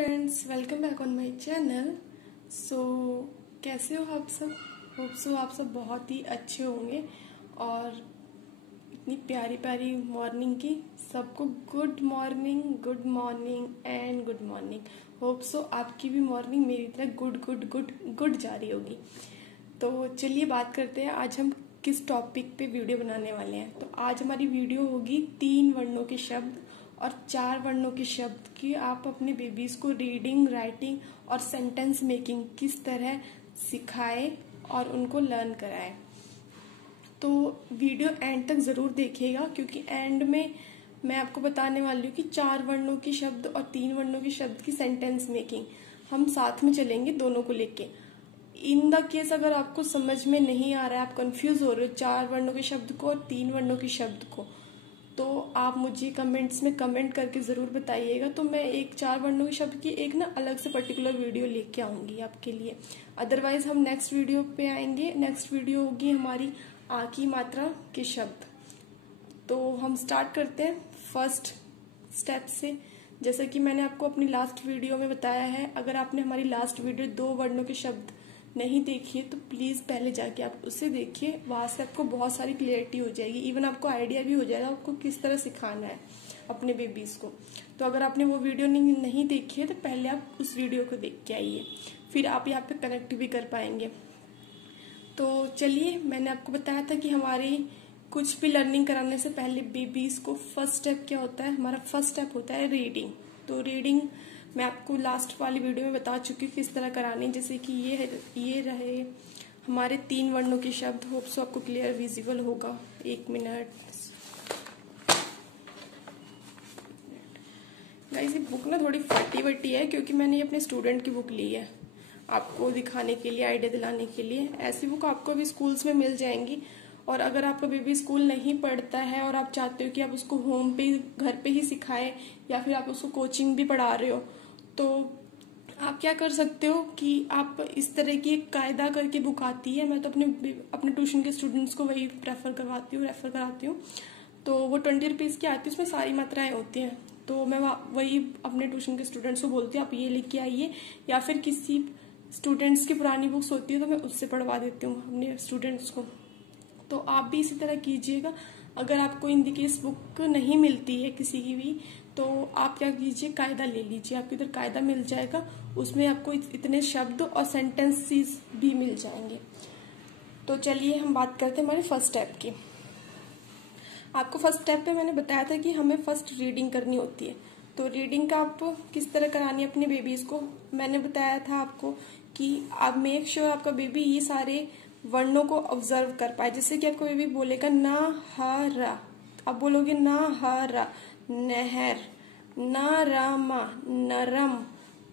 Friends, welcome back on my channel. कैसे हो आप सब? होप सो आप सब बहुत ही अच्छे होंगे। और इतनी प्यारी प्यारी मॉर्निंग की सबको good morning and good morning. Hope so आपकी भी मॉर्निंग मेरी तरह गुड गुड गुड गुड जा रही होगी। तो चलिए बात करते हैं आज हम किस टॉपिक पे वीडियो बनाने वाले हैं। तो आज हमारी वीडियो होगी 3 वर्णों के शब्द और 4 वर्णों के शब्द की आप अपने बेबीज को रीडिंग, राइटिंग और सेंटेंस मेकिंग किस तरह सिखाएं और उनको लर्न कराएं। तो वीडियो एंड तक जरूर देखिएगा, क्योंकि एंड में मैं आपको बताने वाली हूँ कि 4 वर्णों के शब्द और 3 वर्णों के शब्द की सेंटेंस मेकिंग हम साथ में चलेंगे दोनों को लेके। इन द केस अगर आपको समझ में नहीं आ रहा है, आप कंफ्यूज हो रहे हो 4 वर्णों के शब्द को और 3 वर्णों के शब्द को, तो आप मुझे कमेंट्स में कमेंट करके जरूर बताइएगा। तो मैं एक 4 वर्णों के शब्द की एक ना अलग से पर्टिकुलर वीडियो लेके आऊंगी आपके लिए। अदरवाइज हम नेक्स्ट वीडियो पे आएंगे। नेक्स्ट वीडियो होगी हमारी आ की मात्रा के शब्द। तो हम स्टार्ट करते हैं फर्स्ट स्टेप से। जैसा कि मैंने आपको अपनी लास्ट वीडियो में बताया है, अगर आपने हमारी लास्ट वीडियो 2 वर्णों के शब्द नहीं देखिए तो प्लीज पहले जाके आप उसे देखिए। वहां से आपको बहुत सारी क्लियरिटी हो जाएगी, इवन आपको आइडिया भी हो जाएगा आपको किस तरह सिखाना है अपने बेबीज को। तो अगर आपने वो वीडियो नहीं देखी है तो पहले आप उस वीडियो को देख के आइए, फिर आप यहाँ पे कनेक्ट भी कर पाएंगे। तो चलिए, मैंने आपको बताया था कि हमारी कुछ भी लर्निंग कराने से पहले बेबीज को फर्स्ट स्टेप क्या होता है। हमारा फर्स्ट स्टेप होता है रीडिंग। तो रीडिंग मैं आपको लास्ट वाली वीडियो में बता चुकी हूँ किस तरह करानी। जैसे कि ये रहे हमारे 3 वर्णों के शब्द। होप सो आपको क्लियर विजिबल होगा। 1 मिनट गाइस, ये बुक ना थोड़ी फटी वटी है, क्योंकि मैंने ये अपने स्टूडेंट की बुक ली है आपको दिखाने के लिए, आइडिया दिलाने के लिए। ऐसी बुक आपको भी स्कूल्स में मिल जाएंगी। और अगर आपका बेबी स्कूल नहीं पढ़ता है और आप चाहते हो कि आप उसको होम पे घर पे ही सिखाएं, या फिर आप उसको कोचिंग भी पढ़ा रहे हो, तो आप क्या कर सकते हो कि आप इस तरह की एक कायदा करके बुक आती है। मैं तो अपने ट्यूशन के स्टूडेंट्स को वही रेफर कराती हूँ। तो वो 20 रुपीज की आती है, उसमें सारी मात्राएं होती हैं। तो मैं वही अपने ट्यूशन के स्टूडेंट्स को बोलती हूँ आप ये लेके आइए, या फिर किसी स्टूडेंट्स की पुरानी बुक्स होती है तो मैं उससे पढ़वा देती हूँ अपने स्टूडेंट्स को। तो आप भी इसी तरह कीजिएगा। अगर आपको हिंदी की इस बुक नहीं मिलती है किसी की भी, तो आप क्या कीजिए, कायदा ले लीजिए। आपको इधर कायदा मिल जाएगा, उसमें आपको इतने शब्द और सेंटेंसेस भी मिल जाएंगे। तो चलिए हम बात करते हैं हमारे फर्स्ट स्टेप की। आपको फर्स्ट स्टेप पे मैंने बताया था कि हमें फर्स्ट रीडिंग करनी होती है। तो रीडिंग का आप किस तरह करानी है अपने बेबीज को, मैंने बताया था आपको कि आप मेक श्योर आपका बेबी ये सारे वर्णों को ऑब्जर्व कर पाए। जैसे कि आपका बेबी बोलेगा ना हा रा, आप बोलोगे ना हा रा, नहर, ना रामा नरम,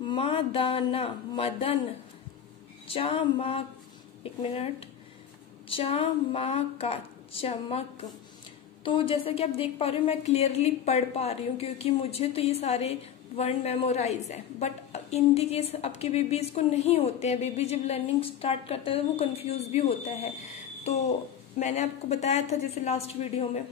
मा दाना मदन, चा मा, 1 मिनट, चा मा का चमक। तो जैसा कि आप देख पा रहे हो, मैं क्लियरली पढ़ पा रही हूँ क्योंकि मुझे तो ये सारे वर्ड मेमोराइज है। बट इन दी केस आपके बेबीज को नहीं होते हैं। बेबी जब लर्निंग स्टार्ट करता है तो वो कंफ्यूज भी होता है। तो मैंने आपको बताया था जैसे लास्ट वीडियो में,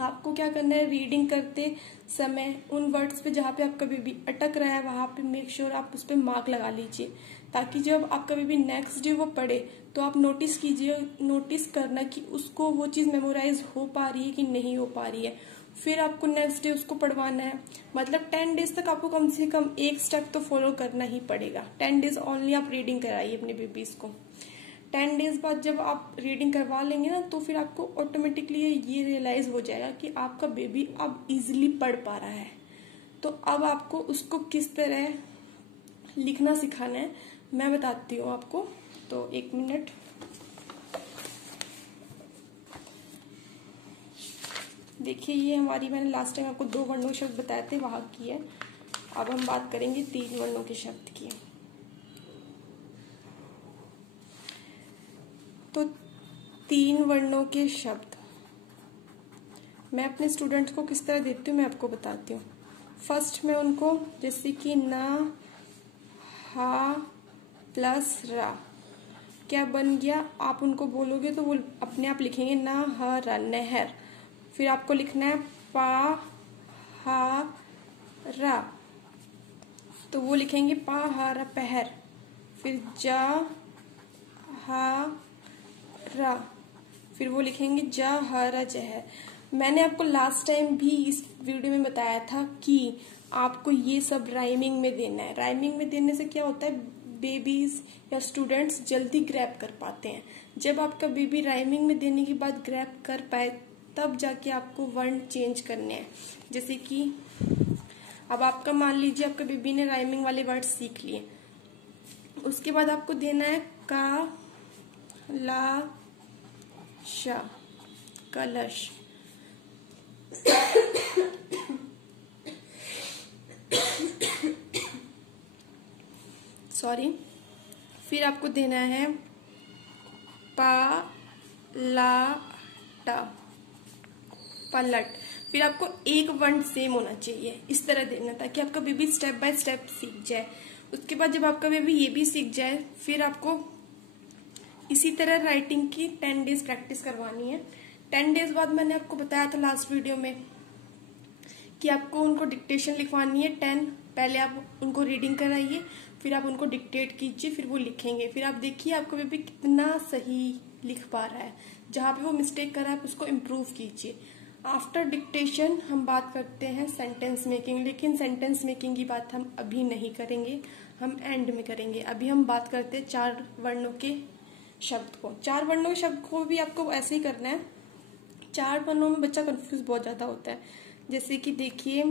आपको क्या करना है, रीडिंग करते समय उन वर्ड्स पे जहाँ पे आपका बेबी अटक रहा है वहां पे मेक श्योर आप उस पर मार्क लगा लीजिए, ताकि जब आपका बेबी नेक्स्ट डे वो पढ़े तो आप नोटिस करना कि उसको वो चीज मेमोराइज हो पा रही है कि नहीं हो पा रही है। फिर आपको नेक्स्ट डे उसको पढ़वाना है। मतलब 10 डेज तक आपको कम से कम एक स्टेप तो फॉलो करना ही पड़ेगा। 10 डेज ओनली आप रीडिंग कराइए अपने बेबीज को। 10 डेज बाद जब आप रीडिंग करवा लेंगे ना, तो फिर आपको ऑटोमेटिकली ये रियलाइज हो जाएगा कि आपका बेबी अब इजिली पढ़ पा रहा है। तो अब आपको उसको किस तरह लिखना सिखाना है मैं बताती हूँ आपको। तो 1 मिनट, देखिए ये हमारी, मैंने लास्ट टाइम आपको 2 वर्णों के शब्द बताए थे, वहां की है। अब हम बात करेंगे 3 वर्णों के शब्द की। तो 3 वर्णों के शब्द मैं अपने स्टूडेंट्स को किस तरह देती हूँ मैं आपको बताती हूँ। फर्स्ट में उनको जैसे कि ना हा प्लस रा क्या बन गया, आप उनको बोलोगे तो वो अपने आप लिखेंगे ना हा रा, नहर। फिर आपको लिखना है पा हा रा, तो वो लिखेंगे पा हा रा पहर, फिर जा हा रा, फिर वो लिखेंगे जा हा रा जहर। मैंने आपको लास्ट टाइम भी इस वीडियो में बताया था कि आपको ये सब राइमिंग में देना है। राइमिंग में देने से क्या होता है, बेबीज या स्टूडेंट्स जल्दी ग्रैब कर पाते हैं। जब आपका बेबी राइमिंग में देने के बाद ग्रैब कर पाए तब जाके आपको वर्ण चेंज करने हैं। जैसे कि अब आपका मान लीजिए आपका बेबी ने राइमिंग वाले वर्ड सीख लिए, उसके बाद आपको देना है का ला शा, कलश। सॉरी। फिर आपको देना है पा ला टा, पलट। फिर आपको एक वर्ण सेम होना चाहिए, इस तरह देना ताकि आपका बेबी स्टेप बाय स्टेप सीख जाए। उसके बाद जब आपका बेबी ये भी सीख जाए, फिर आपको इसी तरह राइटिंग की 10 डेज प्रैक्टिस करवानी है। 10 डेज बाद मैंने आपको बताया था लास्ट वीडियो में कि आपको उनको डिक्टेशन लिखवानी है 10। पहले आप उनको रीडिंग कराइए, फिर आप उनको डिक्टेट कीजिए, फिर वो लिखेंगे। फिर आप देखिए आपका बेबी कितना सही लिख पा रहा है। जहां पे वो मिस्टेक कर रहा है उसको इम्प्रूव कीजिए। आफ्टर डिक्टेशन हम बात करते हैं सेंटेंस मेकिंग, लेकिन सेंटेंस मेकिंग की बात हम अभी नहीं करेंगे, हम एंड में करेंगे। अभी हम बात करते हैं 4 वर्णों के शब्द को। 4 वर्णों के शब्द को भी आपको ऐसे ही करना है। 4 वर्णों में बच्चा कंफ्यूज बहुत ज्यादा होता है। जैसे कि देखिए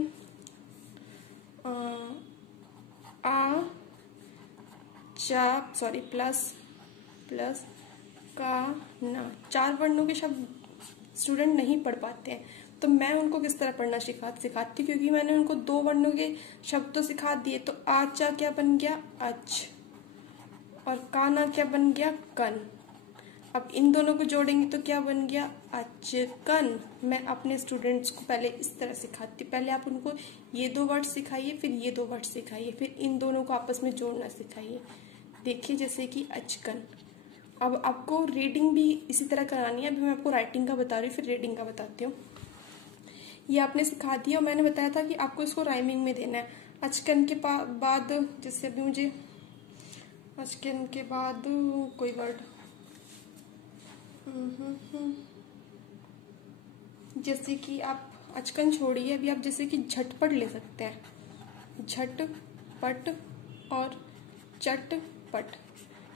आ चा, सॉरी प्लस प्लस का ना, 4 वर्णों के शब्द स्टूडेंट नहीं पढ़ पाते हैं। तो मैं उनको किस तरह पढ़ना सिखाती, क्योंकि मैंने उनको 2 वर्णों के शब्द तो सिखा दिए। तो आचा क्या बन गया, अच, और काना क्या बन गया, कन। अब इन दोनों को जोड़ेंगे तो क्या बन गया, अचकन। मैं अपने स्टूडेंट्स को पहले इस तरह सिखाती हूँ। पहले आप उनको ये 2 वर्ड सिखाइए, फिर ये 2 वर्ड सिखाइए, फिर इन दोनों को आपस में जोड़ना सिखाइए। देखिए जैसे कि अचकन। अब आपको रीडिंग भी इसी तरह करानी है। अभी मैं आपको राइटिंग का बता रही हूँ, फिर रीडिंग का बताती हूँ। ये आपने सिखा दिया और मैंने बताया था कि आपको इसको राइमिंग में देना है। अचकन के बाद, जैसे अभी मुझे अचकन के बाद कोई वर्ड, जैसे कि आप अचकन छोड़िए, अभी आप जैसे कि झटपट ले सकते हैं। झटपट और चटपट,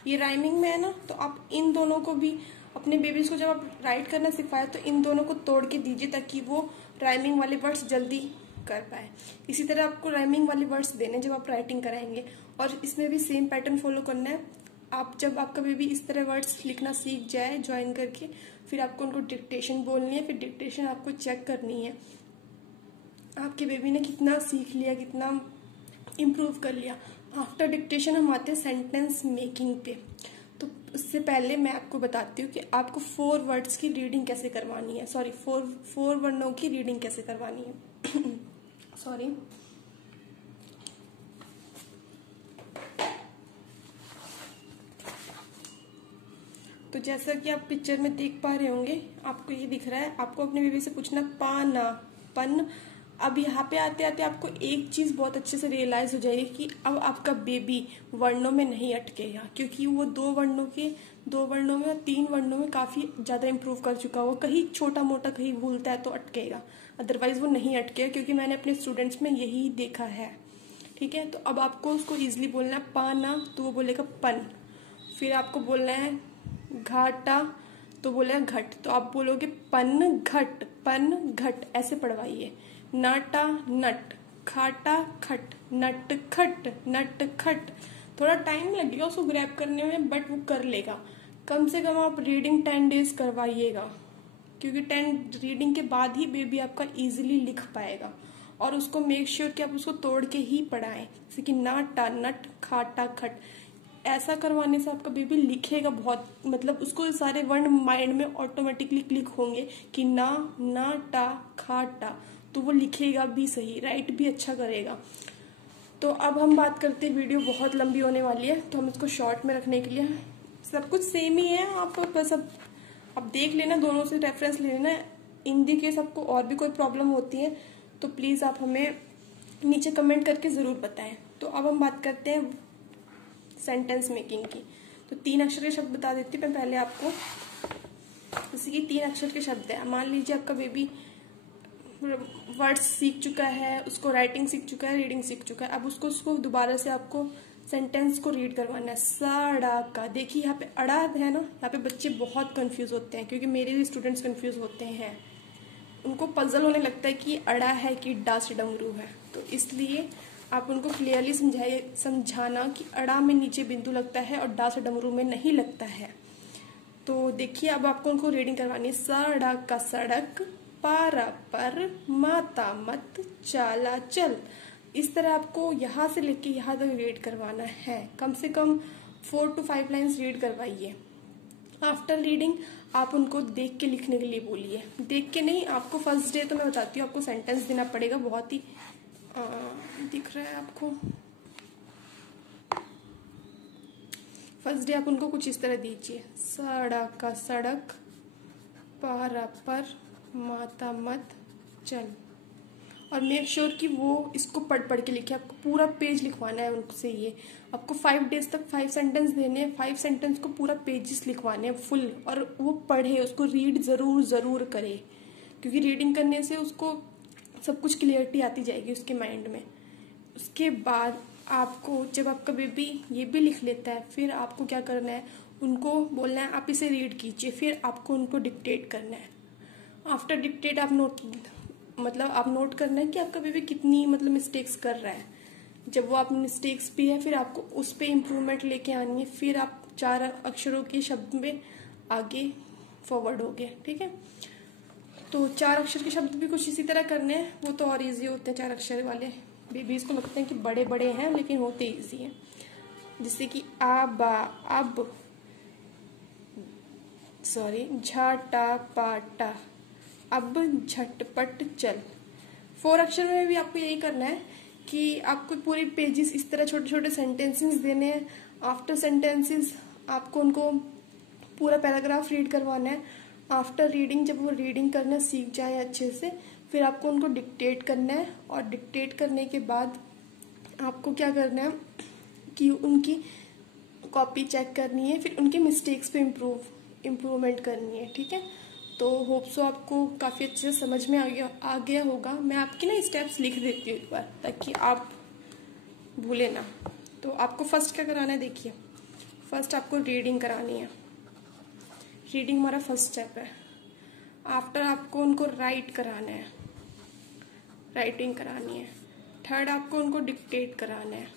ये राइमिंग में है ना। तो आप इन दोनों को भी अपने बेबीज को जब आप राइट करना सिखाए तो इन दोनों को तोड़ के दीजिए ताकि वो राइमिंग वाले वर्ड्स जल्दी कर पाए। इसी तरह आपको राइमिंग वाले वर्ड्स देने जब आप राइटिंग कराएंगे, और इसमें भी सेम पैटर्न फॉलो करना है। आप जब आपका बेबी इस तरह वर्ड्स लिखना सीख जाए ज्वाइन करके, फिर आपको उनको डिक्टेशन बोलनी है। फिर डिक्टेशन आपको चेक करनी है आपके बेबी ने कितना सीख लिया, कितना इम्प्रूव कर लिया। आफ्टर डिक्टेशन हम आते हैं सेंटेंस मेकिंग पे। तो उससे पहले मैं आपको बताती हूँ कि आपको 4 वर्ड्स की रीडिंग कैसे करवानी है, सॉरी 4 वर्णों की रीडिंग कैसे करवानी है। सॉरी। तो जैसा कि आप पिक्चर में देख पा रहे होंगे, आपको ये दिख रहा है। आपको अपने बेबी से पूछना पाना, पन। अब यहाँ पे आते आते आपको एक चीज बहुत अच्छे से रियलाइज हो जाएगी कि अब आपका बेबी वर्णों में नहीं अटकेगा, क्योंकि वो 2 वर्णों में और 3 वर्णों में काफी ज्यादा इंप्रूव कर चुका। वो कहीं छोटा मोटा कहीं भूलता है तो अटकेगा, अदरवाइज वो नहीं अटकेगा, क्योंकि मैंने अपने स्टूडेंट्स में यही देखा है। ठीक है, तो अब आपको उसको इजिली बोलना है पाना, तो वो बोलेगा पन। फिर आपको बोलना है घाटा, तो बोलेगा घट। तो आप बोलोगे पन घट, पन घट, ऐसे पढ़वाइए। नाटा नट, खाटा खट, नट खट, नट खट। थोड़ा टाइम लगेगा उसको ग्रैब करने में, बट वो कर लेगा। कम से कम आप रीडिंग 10 डेज करवाइएगा, क्योंकि 10 रीडिंग के बाद ही बेबी आपका इजीली लिख पाएगा। और उसको मेक श्योर कि आप उसको तोड़ के ही पढ़ाएं, जैसे कि नाटा नट, खाटा खट। ऐसा करवाने से आपका बेबी लिखेगा बहुत, मतलब उसको सारे वर्ण माइंड में ऑटोमेटिकली क्लिक होंगे कि ना, ना, टा, खा, टा। तो वो लिखेगा भी सही, राइट भी अच्छा करेगा। तो अब हम बात करते हैं, वीडियो बहुत लंबी होने वाली है तो हम इसको शॉर्ट में रखने के लिए, सब कुछ सेम ही है। आपको बस अब देख लेना, दोनों से रेफरेंस ले लेना। हिंदी के सबको और भी कोई प्रॉब्लम होती है तो प्लीज आप हमें नीचे कमेंट करके जरूर बताएं। तो अब हम बात करते हैं सेंटेंस मेकिंग की। तो 3 अक्षर के शब्द बता देती हूँ मैं पहले आपको। जैसे कि 3 अक्षर के शब्द है, मान लीजिए आपका बेबी वर्ड्स सीख चुका है, उसको राइटिंग सीख चुका है, रीडिंग सीख चुका है। अब उसको दोबारा से आपको सेंटेंस को रीड करवाना है। साड़ा का, देखिए यहाँ पे अड़ा है ना, यहाँ पे बच्चे बहुत कंफ्यूज होते हैं, क्योंकि मेरे भी स्टूडेंट्स कंफ्यूज होते हैं। उनको पजल होने लगता है कि अड़ा है कि डा से डमरू है। तो इसलिए आप उनको क्लियरली समझाना कि अड़ा में नीचे बिंदु लगता है और डा से डमरू में नहीं लगता है। तो देखिए अब आपको उनको रीडिंग करवानी है। साड़ा का सड़क, पारा पर, माता मत, चाला चल। इस तरह आपको यहाँ से लेके यहाँ तक रीड करवाना है। कम से कम 4 to 5 लाइन्स रीड करवाइए। आफ्टर रीडिंग आप उनको देख के लिखने के लिए बोलिए। देख के नहीं, आपको फर्स्ट डे तो मैं बताती हूँ आपको सेंटेंस देना पड़ेगा। बहुत ही दिख रहा है आपको। फर्स्ट डे आप उनको कुछ इस तरह दीजिए। सड़क का सड़क, पारा पर, माता मत चल। और मेक श्योर कि वो इसको पढ़ पढ़ के लिखे। आपको पूरा पेज लिखवाना है उनसे। ये आपको 5 डेज तक 5 सेंटेंस देने हैं। 5 सेंटेंस को पूरा पेजेस लिखवाने हैं फुल, और वो पढ़े, उसको रीड जरूर करे, क्योंकि रीडिंग करने से उसको सब कुछ क्लियरिटी आती जाएगी उसके माइंड में। उसके बाद आपको, जब आपका बेबी ये भी लिख लेता है, फिर आपको क्या करना है, उनको बोलना है आप इसे रीड कीजिए। फिर आपको उनको डिक्टेट करना है। आफ्टर डिक्टेट आप नोट करना है कि आपका बेबी कितनी मिस्टेक्स कर रहा है। जब वो आप मिस्टेक्स भी है, फिर आपको उस पर इम्प्रूवमेंट लेके आनी है। फिर आप 4 अक्षरों के शब्द में आगे फॉरवर्ड हो गए। ठीक है, तो 4 अक्षर के शब्द भी कुछ इसी तरह करने हैं। वो तो और इजी होते हैं 4 अक्षर वाले। बेबीज को लगते हैं कि बड़े बड़े हैं, लेकिन होते इजी हैं। जैसे कि आबा, अब, झाटा पाटा, अब झटपट चल। 4 अक्षर में भी आपको यही करना है कि आपको पूरे पेजेस इस तरह छोटे छोटे सेंटेंसेस देने हैं। आफ्टर सेंटेंसेस आपको उनको पूरा पैराग्राफ रीड करवाना है। आफ्टर रीडिंग, जब वो रीडिंग करना सीख जाए अच्छे से, फिर आपको उनको डिक्टेट करना है। और डिक्टेट करने के बाद आपको क्या करना है कि उनकी कॉपी चेक करनी है, फिर उनके मिस्टेक्स पे इम्प्रूवमेंट करनी है। ठीक है, तो होप सो आपको काफ़ी अच्छे से समझ में आ गया होगा। मैं आपकी ना स्टेप्स लिख देती हूँ एक बार, ताकि आप भूले ना। तो आपको फर्स्ट क्या कराना है, देखिए फर्स्ट आपको रीडिंग करानी है। रीडिंग हमारा फर्स्ट स्टेप है। आफ्टर आपको उनको राइट कराना है, राइटिंग करानी है। थर्ड आपको उनको डिक्टेट कराना है,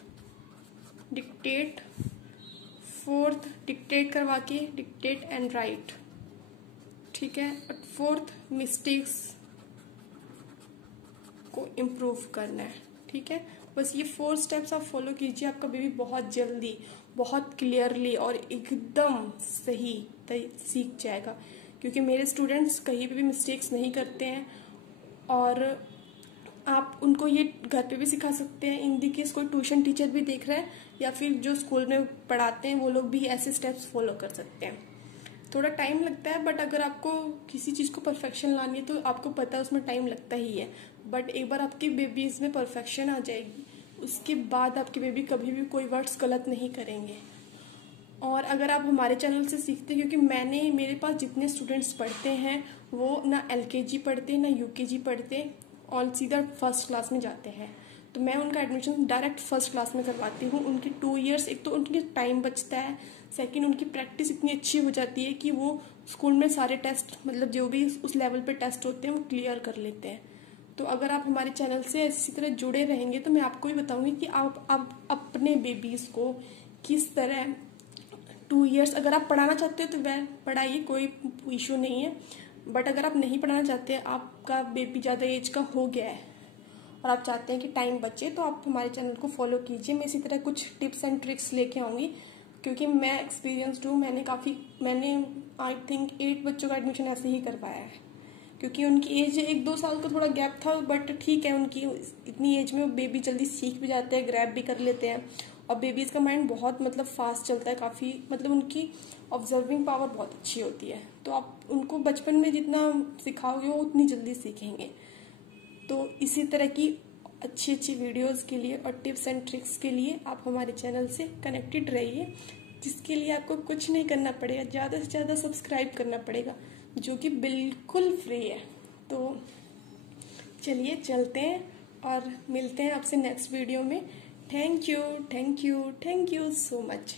डिक्टेट। फोर्थ डिक्टेट करवा के डिक्टेट एंड राइट। ठीक है, और फोर्थ मिस्टेक्स को इम्प्रूव करना है। ठीक है, बस ये 4 स्टेप्स आप फॉलो कीजिए। आपका बेबी बहुत जल्दी, बहुत क्लियरली और एकदम सही सीख जाएगा, क्योंकि मेरे स्टूडेंट्स कहीं पे भी मिस्टेक्स नहीं करते हैं। और आप उनको ये घर पे भी सिखा सकते हैं। इन दी केस कोई ट्यूशन टीचर भी देख रहा है, या फिर जो स्कूल में पढ़ाते हैं वो लोग भी ऐसे स्टेप्स फॉलो कर सकते हैं। थोड़ा टाइम लगता है, बट अगर आपको किसी चीज़ को परफेक्शन लानी है तो आपको पता है उसमें टाइम लगता ही है। बट एक बार आपकी बेबीज में परफेक्शन आ जाएगी, उसके बाद आपके बेबी कभी भी कोई वर्ड्स गलत नहीं करेंगे। और अगर आप हमारे चैनल से सीखते हैं, क्योंकि मेरे पास जितने स्टूडेंट्स पढ़ते हैं वो ना LKG पढ़ते, ना UKG पढ़ते, और सीधा फर्स्ट क्लास में जाते हैं। तो मैं उनका एडमिशन डायरेक्ट फर्स्ट क्लास में करवाती हूँ। उनके 2 इयर्स, एक तो उनके टाइम बचता है, सेकंड उनकी प्रैक्टिस इतनी अच्छी हो जाती है कि वो स्कूल में सारे टेस्ट, जो भी उस लेवल पे टेस्ट होते हैं वो क्लियर कर लेते हैं। तो अगर आप हमारे चैनल से इसी तरह जुड़े रहेंगे तो मैं आपको भी बताऊंगी कि आप अपने बेबीज को किस तरह 2 इयर्स, अगर आप पढ़ाना चाहते हो तो वह पढ़ाइए, कोई इशू नहीं है। बट अगर आप नहीं पढ़ाना चाहते, आपका बेबी ज़्यादा एज का हो गया है और आप चाहते हैं कि टाइम बचे, तो आप हमारे चैनल को फॉलो कीजिए। मैं इसी तरह कुछ टिप्स एंड ट्रिक्स लेके आऊँगी, क्योंकि मैं एक्सपीरियंस्ड हूँ। मैंने आई थिंक 8 बच्चों का एडमिशन ऐसे ही करवाया है, क्योंकि उनकी एज 1-2 साल का थोड़ा गैप था। बट ठीक है, उनकी इतनी एज में बेबी जल्दी सीख भी जाते हैं, ग्रैब भी कर लेते हैं। और बेबीज का माइंड बहुत फास्ट चलता है, काफ़ी उनकी ऑब्जर्विंग पावर बहुत अच्छी होती है। तो आप उनको बचपन में जितना सिखाओगे वो उतनी जल्दी सीखेंगे। तो इसी तरह की अच्छी अच्छी वीडियोस के लिए और टिप्स एंड ट्रिक्स के लिए आप हमारे चैनल से कनेक्टेड रहिए, जिसके लिए आपको कुछ नहीं करना पड़ेगा, ज़्यादा से ज़्यादा सब्सक्राइब करना पड़ेगा, जो कि बिल्कुल फ्री है। तो चलिए चलते हैं और मिलते हैं आपसे नेक्स्ट वीडियो में। Thank you, thank you, thank you so much.